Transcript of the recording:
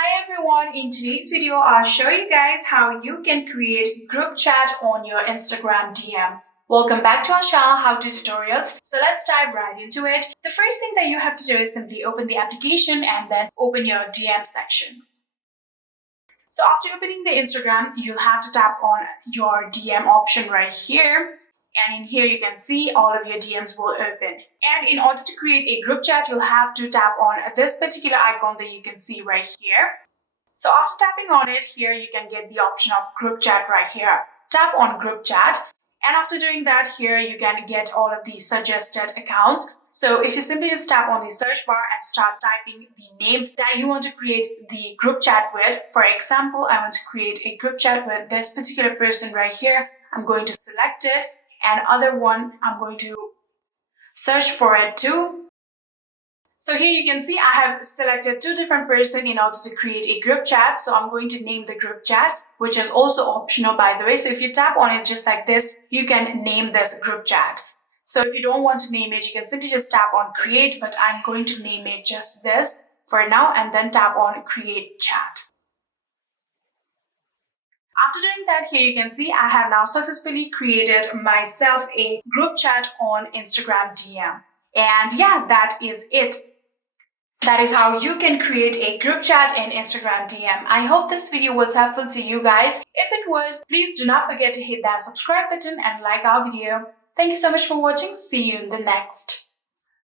Hi everyone, in today's video I'll show you guys how you can create group chat on your Instagram DM. Welcome back to our channel How To Tutorials. So let's dive right into it. The first thing that you have to do is simply open the application and then open your DM section. So after opening the Instagram, you'll have to tap on your DM option right here. And in here you can see all of your DMs will open. And in order to create a group chat, you'll have to tap on this particular icon that you can see right here. So after tapping on it, here you can get the option of group chat right here. Tap on group chat. And after doing that, here you can get all of the suggested accounts. So if you simply just tap on the search bar and start typing the name that you want to create the group chat with. For example, I want to create a group chat with this particular person right here. I'm going to select it. And other one, I'm going to search for it too. So here you can see I have selected two different persons in order to create a group chat. So I'm going to name the group chat, which is also optional by the way. So if you tap on it just like this, you can name this group chat. So if you don't want to name it, you can simply just tap on create, but I'm going to name it just this for now and then tap on create chat. After doing that, here you can see I have now successfully created myself a group chat on Instagram DM. And yeah, that is it. That is how you can create a group chat in Instagram DM. I hope this video was helpful to you guys. If it was, please do not forget to hit that subscribe button and like our video. Thank you so much for watching. See you in the next.